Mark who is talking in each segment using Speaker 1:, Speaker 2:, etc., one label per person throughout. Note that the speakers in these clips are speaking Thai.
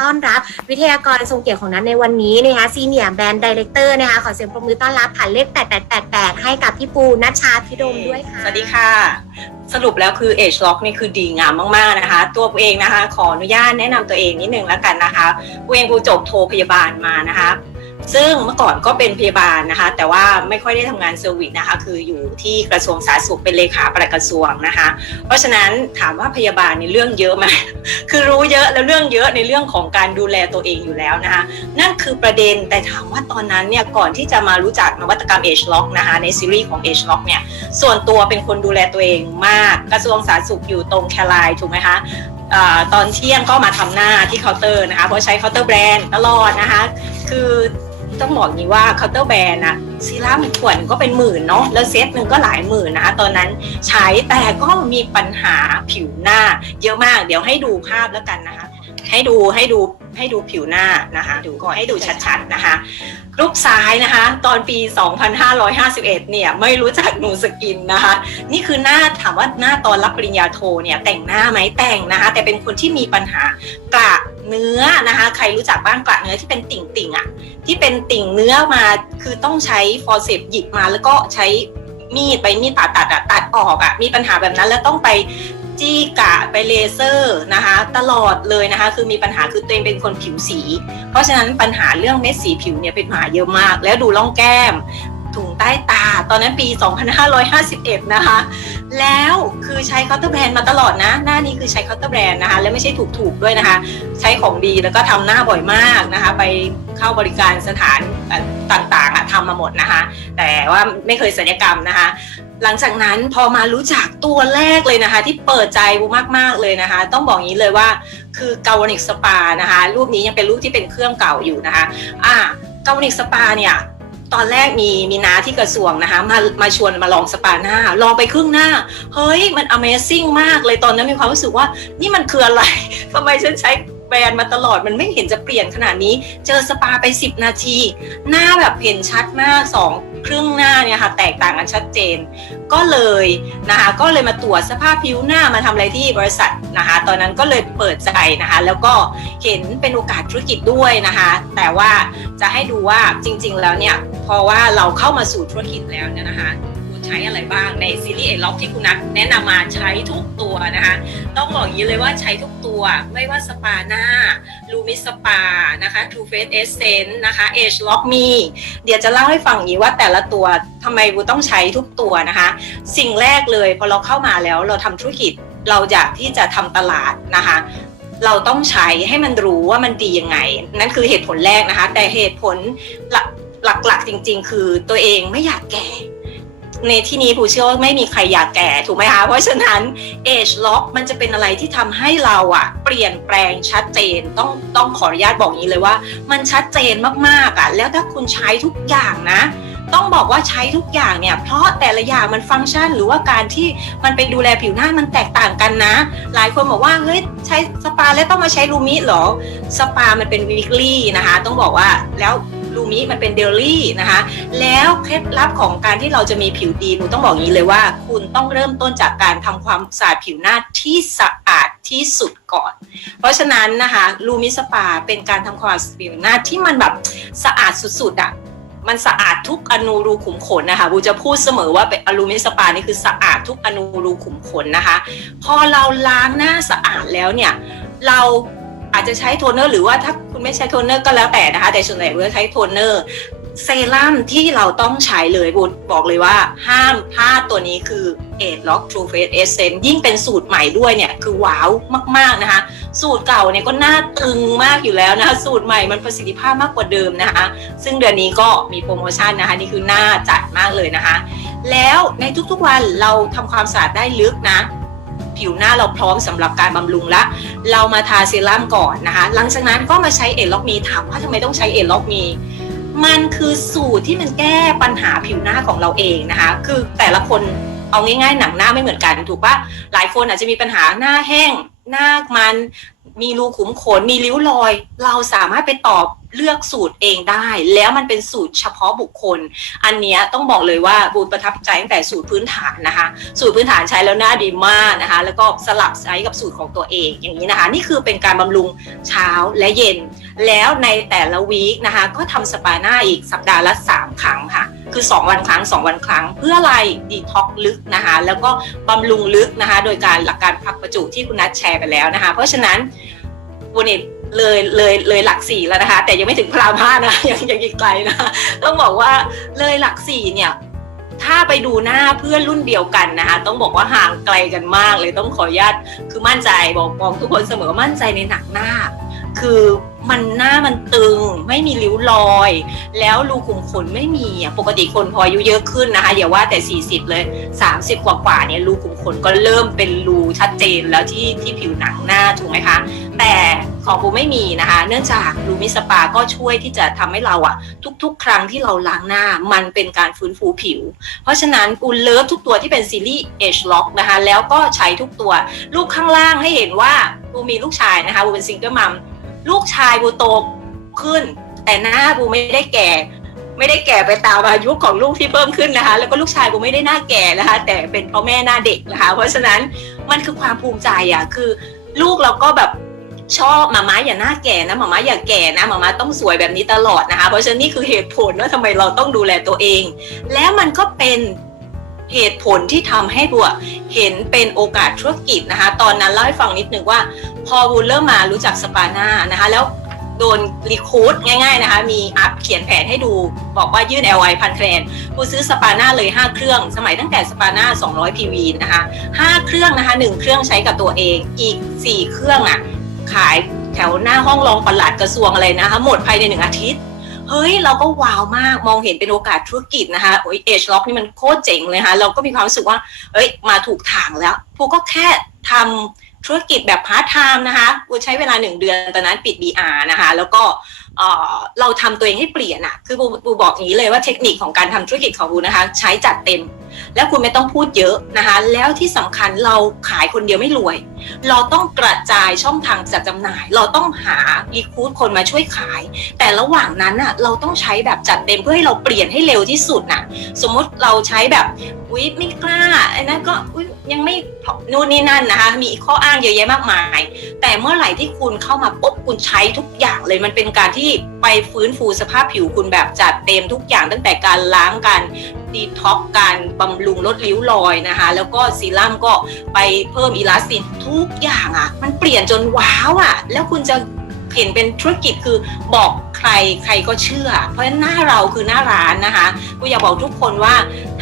Speaker 1: ต้อนรับวิทยากรทรงเกียรติของนั้นในวันนี้นะคะซีเนียร์แบรนด์ดีเลกเตอร์นะคะขอเสียงปรบมือต้อนรับผ่านเลข 8888 ให้กับพี่ปูนัชชาพิดมด้วยค่ะ
Speaker 2: สวัสดีค่ะ สรุปแล้วคือ Age Lock นี่คือดีงามมาก ๆ นะคะ ตัวปูเองนะคะ ขออนุญาตแนะนำตัวเองนิดนึงแล้วกันนะคะปูเองปูจบโทพยาบาลมานะคะ ซึ่งเมื่อก่อนก็เป็นพยาบาลนะคะ แต่ว่าไม่ค่อยได้ทำงานเซอร์วิสนะคะ คืออยู่ที่กระทรวงสาธารณสุขเป็นเลขาปลัดกระทรวงนะคะ เพราะฉะนั้นถามว่าพยาบาลในเรื่องเยอะไหมคือรู้เยอะแล้วเรื่องเยอะในเรื่องของการดูแลตัวเองอยู่แล้วนะคะ นั่นคือประเด็นแต่ถามว่าตอนนั้นเนี่ยก่อนที่จะมารู้จักนวัตกรรม Age Lock นะคะในซีรีส์ของ Age Lock เนี่ยส่วนตัวเป็นคนดูแลตัวเองมาก กระทรวงสาธารณสุขอยู่ตรงแคลายถูกไหมคะอตอนเที่ยงก็มาทำหน้าที่เคาน์เตอร์นะคะเพราะใช้เคาน์เตอร์แบรนด์ตลอดนะคะ คือ ต้องบอกนี้ว่าเคาน์เตอร์แบรนด์อะซีรั่มขวดหนึ่งก็เป็นหมื่นเนาะแล้วเซตหนึ่งก็หลายหมื่นนะ ตอนนั้นใช้แต่ก็มีปัญหาผิวหน้า เยอะมากเดี๋ยวให้ดูภาพแล้วกันนะคะ ให้ดูให้ดู ให้ดูผิวหน้านะคะ ดูก่อนให้ดูชัดๆนะคะ รูปซ้ายนะคะ ตอนปี 2551 เนี่ยไม่รู้จักหนูสกินนะคะ นี่คือหน้าถามว่าหน้าตอนรับปริญญาโทเนี่ยแต่งหน้าไหมแต่งนะคะ แต่เป็นคนที่มีปัญหากระเนื้อนะคะ ใครรู้จักบ้างกระเนื้อที่เป็นติ่งติ่งๆอะที่เป็นติ่งเนื้อมาคือต้องใช้ฟอร์เซปหยิบมาแล้วก็ใช้มีดไปมีดตัดตัดอะตัดออกอะมีปัญหาแบบนั้นแล้วต้องไป จี้กะไปเลเซอร์นะคะ ตลอดเลยนะคะ คือมีปัญหาคือตัวเองเป็นคนผิวสี เพราะฉะนั้นปัญหาเรื่องเม็ดสีผิวเนี่ยเป็นปัญหาเยอะมาก แล้วดูร่องแก้มถุงใต้ตา ตอนนั้นปี 2551 นะคะ แล้วคือใช้เคาน์เตอร์แบรนด์มาตลอดนะ หน้านี้คือใช้เคาน์เตอร์แบรนด์นะคะ และไม่ใช่ถูกๆด้วยนะคะ ใช้ของดีแล้วก็ทำหน้าบ่อยมากนะคะ ไปเข้าบริการสถานต่างๆอะทำมาหมดนะคะ แต่ว่าไม่เคยศัลยกรรมนะคะ หลังจากนั้นพอมารู้จักตัวแรกเลยนะคะ ที่เปิดใจบูมาก ๆ เลยนะคะ ต้องบอกอย่างนี้เลยว่าคือเกานิกสปานะคะ รูปนี้ยังเป็นรูปที่เป็นเครื่องเก่าอยู่นะคะอ่าเกานิกสปาเนี่ยตอนแรกมีมีนาที่กระทรวงนะคะมามาชวนมาลองสปาหน้า ลองไปครึ่งหน้า เฮ้ย มัน Amazing มากเลยตอนนั้นมีความรู้สึกว่า นี่มันคืออะไรทำไมฉันใช้แบรนด์มาตลอดมันไม่เห็นจะเปลี่ยนขนาดนี้ เจอสปาไป 10 นาที หน้าแบบเห็นชัดมากสอง ครึ่งหน้าเนี่ยค่ะแตกต่างกันชัดเจน ก็เลยนะคะก็เลยมาตรวจสภาพผิวหน้ามาทำอะไรที่บริษัทนะคะตอนนั้นก็เลยเปิดใจนะคะแล้วก็เห็นเป็นโอกาสธุรกิจด้วยนะคะแต่ว่าจะให้ดูว่าจริง ๆ แล้วเนี่ยเพราะว่าเราเข้ามาสู่ธุรกิจแล้วเนี่ยนะคะ ใช้อะไรบ้างในซีรีส์เอล็อกที่คุณนัทแนะนำมาใช้ทุกตัวนะคะต้องบอกอย่างนี้เลยว่าใช้ทุกตัวไม่ว่าสปาหน้าลูมิสปานะคะ True Face Essence นะคะ Age Lock มีเดี๋ยวจะเล่าให้ฟังอย่างนี้ว่าแต่ละตัวทำไมบูต้องใช้ทุกตัวนะคะ สิ่งแรกเลยพอเราเข้ามาแล้วเราทำธุรกิจเราอยากที่จะทำตลาดนะคะเราต้องใช้ให้มันรู้ว่ามันดียังไง นั่นคือเหตุผลแรกนะคะ แต่เหตุผลหลักๆจริง ๆ คือตัวเองไม่อยากแก่ ในที่นี้ผู้เชื่อว่าไม่มีใครอยากแก่ถูกไหมคะ เพราะฉะนั้น age lock มันจะเป็นอะไรที่ทำให้เราอะเปลี่ยนแปลงชัดเจนต้องต้องขออนุญาตบอกงนี้เลยว่า มันชัดเจนมากๆอะแล้วถ้าคุณใช้ทุกอย่างนะ ต้องบอกว่าใช้ทุกอย่างเนี่ยเพราะแต่ละอย่างมันฟังก์ชัน หรือว่าการที่มันไปดูแลผิวหน้ามันแตกต่างกันนะ หลายคนบอกว่าเฮ้ยใช้สปาแล้วต้องมาใช้ลูมิเหรอสปามันเป็นวีคลี่นะคะ ต้องบอกว่าแล้ว ลูมิมันเป็นเดลี่นะคะ แล้วเคล็ดลับของการที่เราจะมีผิวดีหนูต้องบอกอย่างนี้เลยว่า คุณต้องเริ่มต้นจากการทำความสะอาดผิวหน้าที่สะอาดที่สุดก่อน เพราะฉะนั้นนะคะลูมิสปาเป็นการทำความสะอาดผิวหน้าที่มันแบบสะอาดสุดๆอะ่ะมันสะอาดทุกอนูรูขุมขนนะคะบูจะพูดเสมอว่าเป็นอลูมิสปานี่คือสะอาดทุกอนูรูขุมขนนะคะ พอเราล้างหน้าสะอาดแล้วเนี่ย เราอาจจะใช้โทนเนอร์หรือว่าถ้า คุณไม่ใช้โทนเนอร์ก็แล้วแต่นะคะ แต่ส่วนใหญ่เราใช้โทนเนอร์เซรั่มที่เราต้องใช้เลยบุบอกเลยว่าห้ามพลาดตัวนี้คือ a d Lock True Face Essence ยิ่งเป็นสูตรใหม่ด้วยเนี่ย คือว้าวมาก ๆ นะคะ สูตรเก่าเนี่ยก็น่าตึงมากอยู่แล้วนะคะ สูตรใหม่มันประสิทธิภาพมากกว่าเดิมนะคะ ซึ่งเดือนนี้ก็มีโปรโมชั่นนะคะ นี่คือน่าจัดมากเลยนะคะ แล้วในทุกๆวันเราทำความสะอาดได้ลึกนะ ผิวหน้าเราพร้อมสำหรับการบำรุงละ เรามาทาเซรั่มก่อนนะคะ หลังจากนั้นก็มาใช้เอล็อกมีถามว่าทำไมต้องใช้เอล็อกมีมันคือสูตรที่มันแก้ปัญหาผิวหน้าของเราเองนะคะ คือแต่ละคนเอาง่ายๆหนังหน้าไม่เหมือนกันถูกปะหลายคนอาจจะมีปัญหาหน้าแห้ง หน้ามัน มีรูขุมขน มีริ้วรอย เราสามารถไปตอบ เลือกสูตรเองได้ แล้วมันเป็นสูตรเฉพาะบุคคล อันนี้ต้องบอกเลยว่าบูประทับใจตั้งแต่สูตรพื้นฐานนะคะ สูตรพื้นฐานใช้แล้วหน้าดีมากนะคะ แล้วก็สลับใช้กับสูตรของตัวเองอย่างนี้นะคะ นี่คือเป็นการบำรุงเช้าและเย็น แล้วในแต่ละวีคนะคะ ก็ทำสปาหน้าอีกสัปดาห์ละ 3 ครั้งค่ะคือ 2 วันครั้ง 2 วันครั้ง เพื่ออะไรดีท็อกลึกนะคะ แล้วก็บำรุงลึกนะคะ โดยการหลักการพักประจุที่คุณนัทแชร์ไปแล้วนะคะ เพราะฉะนั้นวันนี้ เลยเลยเลยหลักสี่แล้วนะคะ แต่ยังไม่ถึงพรามห้านะยังยังอีกไกลนะต้องบอกว่าเลยหลักสี่เนี่ยถ้าไปดูหน้าเพื่อนรุ่นเดียวกันนะคะต้องบอกว่าห่างไกลกันมากเลยต้องขออนุญาตคือมั่นใจบอกบอกทุกคนเสมอว่ามั่นใจในหนังหน้า คือมันหน้ามันตึงไม่มีริ้วรอย แล้วรูขุมขนไม่มีอะปกติคนพออายุเยอะขึ้นนะคะอย่าว่าแต่ 40 เลย 30 กว่ากว่าเนี่ยรูขุมขนก็เริ่มเป็นรูชัดเจนแล้วที่ที่ผิวหนังหน้าถูกไหมคะ แต่ ของปูไม่มีนะคะ เนื่องจากลูมิสปาก็ช่วยที่จะทำให้เราอะทุกๆ ครั้งที่เราล้างหน้ามันเป็นการฟื้นฟูผิว เพราะฉะนั้นปูเลิฟทุกตัวที่เป็นซีรีส์ Age Lock นะคะแล้วก็ใช้ทุกตัว ลูกข้างล่างให้เห็นว่าปูมีลูกชายนะคะปูเป็นซิงเกิลมัมลูกชายปูโตขึ้น แต่หน้าปูไม่ได้แก่ไม่ได้แก่ไปตามอายุของลูกที่เพิ่มขึ้นนะคะ แล้วก็ลูกชายปูไม่ได้หน้าแก่นะคะ แต่เป็นเพราะแม่หน้าเด็กนะคะ เพราะฉะนั้นมันคือความภูมิใจอะคือ ลูกเราก็แบบ ชอบหมาม้าอย่าหน้าแก่นะหมาม้าอย่าแก่นะหมาม้าต้องสวยแบบนี้ตลอดนะคะเพราะฉะนั้นนี่คือเหตุผลว่าทำไมเราต้องดูแลตัวเอง แล้วมันก็เป็นเหตุผลที่ทำให้บัวเห็นเป็นโอกาสธุรกิจนะคะ ตอนนั้นเล่าให้ฟังนิดนึงว่า พอบูเริ่มมารู้จักสปาน่านะคะ แล้วโดนรีคูดง่ายๆนะคะ มีอัพเขียนแผนให้ดูบอกว่ายื่น LI พันแครนบูซื้อสปาน่าเลย 5 เครื่อง สมัยตั้งแต่สปาน่า200 PV นะคะ 5 เครื่องนะคะ 1 เครื่องใช้กับตัวเองอีก 4 เครื่องอะ ขายแถวหน้าห้องรองปลัดกระทรวงอะไรนะคะ หมดภายในหนึ่งอาทิตย์ เฮ้ย เราก็ว้าวมากมองเห็นเป็นโอกาสธุรกิจนะคะโอ้ยเอชล็อกนี่มันโคตรเจ๋งเลยค่ะเราก็มีความรู้สึกว่าเอ้ยมาถูกทางแล้วพวกก็แค่ทำธุรกิจแบบพาร์ทไทม์นะคะกูใช้เวลาหนึ่งเดือนตอนนั้นปิด BR นะคะ แล้วก็เอ่อเราทำตัวเองให้เปลี่ยนอะคือบูบอกอย่างนี้เลยว่าเทคนิคของการทำธุรกิจของบูนะคะ ใช้จัดเต็ม แล้วคุณไม่ต้องพูดเยอะนะคะ แล้วที่สำคัญเราขายคนเดียวไม่รวย เราต้องกระจายช่องทางจัดจำหน่าย เราต้องหารีคูดคนมาช่วยขาย แต่ระหว่างนั้นน่ะเราต้องใช้แบบจัดเต็มเพื่อให้เราเปลี่ยนให้เร็วที่สุดน่ะ สมมติเราใช้แบบอุ๊ยไม่กล้าไอ้นั้นก็อุ๊ยยังไม่นู่นนี่นั่นนะคะมีข้ออ้างเยอะแยะมากมาย แต่เมื่อไหร่ที่คุณเข้ามาปุ๊บคุณใช้ทุกอย่างเลยมันเป็นการที่ ไปฟื้นฟูสภาพผิวคุณแบบจัดเต็มทุกอย่างตั้งแต่การล้างการดีท็อกการบำรุงลดริ้วรอยนะคะ แล้วก็ซีรั่มก็ไปเพิ่มอีลาสตินทุกอย่างอะ่ะ มันเปลี่ยนจนว้าวอะ่ะ แล้วคุณจะ เห็นเป็นธุรกิจคือบอกใครใครก็เชื่อ เพราะฉะนั้นหน้าเราคือหน้าร้านนะคะกูอยากบอกทุกคนว่า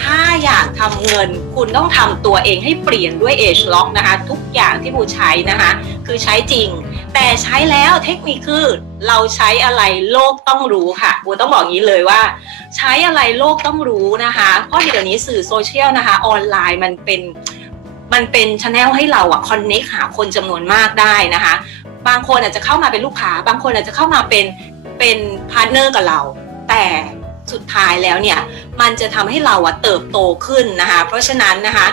Speaker 2: ถ้าอยากทำเงินคุณต้องทำตัวเองให้เปลี่ยนด้วย Age Lock นะคะ ทุกอย่างที่บูใช้นะคะ คือใช้จริง แต่ใช้แล้วเทคนิคคือเราใช้อะไรโลกต้องรู้ค่ะบูต้องบอกงี้เลยว่า ใช้อะไรโลกต้องรู้นะคะเพราะเดี๋ยวนี้สื่อโซเชียลนะคะออนไลน์มันเป็นมันเป็นชแนลให้เราอะคอนเน็กหาคนจำนวนมากได้นะคะ บางคนอาจจะเข้ามาเป็นลูกค้า บางคนอาจจะเข้ามาเป็นเป็นพาร์ทเนอร์กับเรา แต่สุดท้ายแล้วเนี่ยมันจะทำให้เราอะเติบโตขึ้นนะคะ เพราะฉะนั้นนะคะ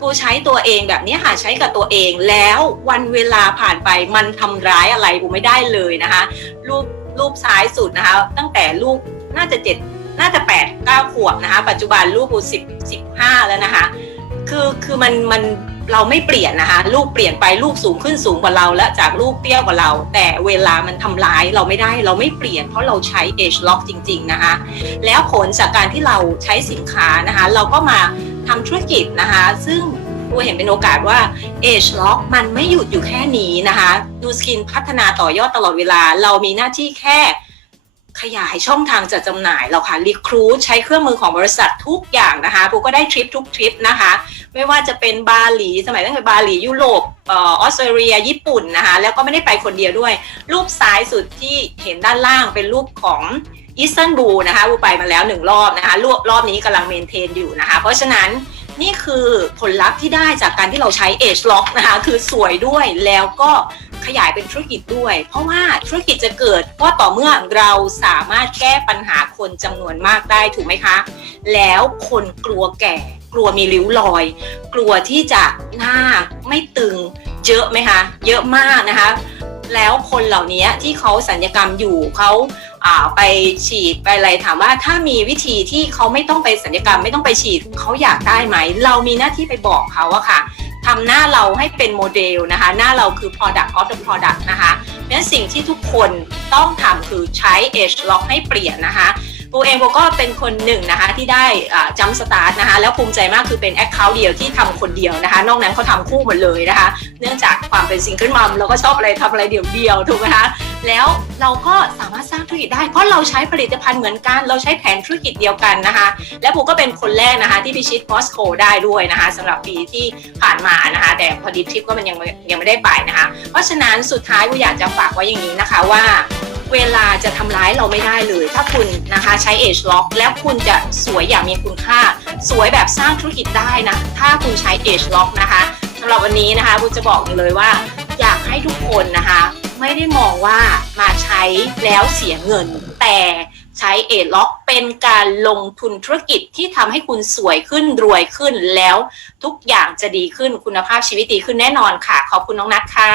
Speaker 2: กูใช้ตัวเองแบบนี้ค่ะใช้กับตัวเองแล้ววันเวลาผ่านไปมันทำร้ายอะไรกูไม่ได้เลยนะคะรูปรูปซ้ายสุดนะคะ ตั้งแต่ลูกน่าจะเจ็ดน่าจะแปดเก้าขวบนะคะ ปัจจุบันลูกกูสิบสิบห้าแล้วนะคะ คือคือมันมัน เราไม่เปลี่ยนนะคะลูกเปลี่ยนไปลูกสูงขึ้นสูงกว่าเรา และจากลูกเตี้ยกว่าเรา แต่เวลามันทำร้ายเราไม่ได้เราไม่เปลี่ยนเพราะเราใช้ age lock จริง ๆนะคะ แล้วผลจากการที่เราใช้สินค้านะคะ เราก็มาทำธุรกิจนะคะ ซึ่งกูเห็นเป็นโอกาสว่า Age Lock มันไม่หยุดอยู่แค่นี้นะคะ ดูสกินพัฒนาต่อยอดตลอดเวลา เรามีหน้าที่แค่ ขยายช่องทางจัดจำหน่ายเราค่ะรีครูใช้เครื่องมือของบริษัททุกอย่างนะคะปูก็ได้ทริปทุกทริปนะคะ ไม่ว่าจะเป็นบาหลีสมัยตั้งแต่บาหลียุโรปออสเตรเลียญี่ปุ่นนะคะ แล้วก็ไม่ได้ไปคนเดียวด้วย รูปซ้ายสุดที่เห็นด้านล่างเป็นรูปของอิสตันบูลนะคะบูไปมาแล้วหนึ่งรอบนะคะรอบรอบนี้กำลังเมนเทนอยู่นะคะ เพราะฉะนั้นนี่คือผลลัพธ์ที่ได้จากการที่เราใช้ Age Lock นะคะ คือสวยด้วยแล้วก็ ขยายเป็นธุรกิจด้วย เพราะว่าธุรกิจจะเกิดก็ต่อเมื่อเราสามารถแก้ปัญหาคนจำนวนมากได้ถูกไหมคะ แล้วคนกลัวแก่ กลัวมีริ้วรอย กลัวที่จะหน้าไม่ตึงเยอะไหมคะเยอะมากนะคะ แล้วคนเหล่านี้ที่เขาสัญญกรรมอยู่เขาไปฉีดไปอะไรถามว่าถ้ามีวิธีที่เขาไม่ต้องไปสัญญกรรมไม่ต้องไปฉีดเขาอยากได้ไหม เรามีหน้าที่ไปบอกเขาอะค่ะ ทำหน้าเราให้เป็นโมเดลนะคะ หน้าเราคือ product of the product นะคะเพราะฉะนั้นสิ่งที่ทุกคนต้องทำคือใช้ age lock ให้เปลี่ยนนะคะปูเองโบก็เป็นคนหนึ่งนะคะที่ได้จัมสตาร์ทนะคะแล้วภูมิใจมากคือเป็นแอคเคาท์เดียวที่ทำคนเดียวนะคะ นอกนั้นเขาทำคู่หมดเลยนะคะ เนื่องจากความเป็นซิงเกิลมัมเราก็ชอบอะไรทำอะไรเดี่ยวๆถูกไหมคะ แล้วเราก็สามารถสร้างธุรกิจได้ เพราะเราใช้ผลิตภัณฑ์เหมือนกัน เราใช้แผนธุรกิจเดียวกันนะคะ และปูก็เป็นคนแรกนะคะ ที่พิชิตคอสโคได้ด้วยนะคะสำหรับปีที่ผ่านมานะคะ แต่พอดีทริปก็มันยังยังไม่ได้ไปนะคะ เพราะฉะนั้นสุดท้ายปูอยากจะฝากไว้อย่างนี้นะคะว่าเวลาจะทำร้ายเราไม่ได้เลย ถ้าคุณนะคะใช้ Age Lock แล้วคุณจะสวยอย่างมีคุณค่า สวยแบบสร้างธุรกิจได้นะ ถ้าคุณใช้ Age Lock นะคะสำหรับวันนี้นะคะปูจะบอกเลยว่า อยากให้ทุกคนนะคะ ไม่ได้มองว่ามาใช้แล้วเสียเงิน แต่ใช้เอล็อกเป็นการลงทุนธุรกิจที่ทำให้คุณสวยขึ้นรวยขึ้นแล้วทุกอย่างจะดีขึ้นคุณภาพชีวิตดีขึ้นแน่นอนค่ะ ขอบคุณน้องนัทค่ะ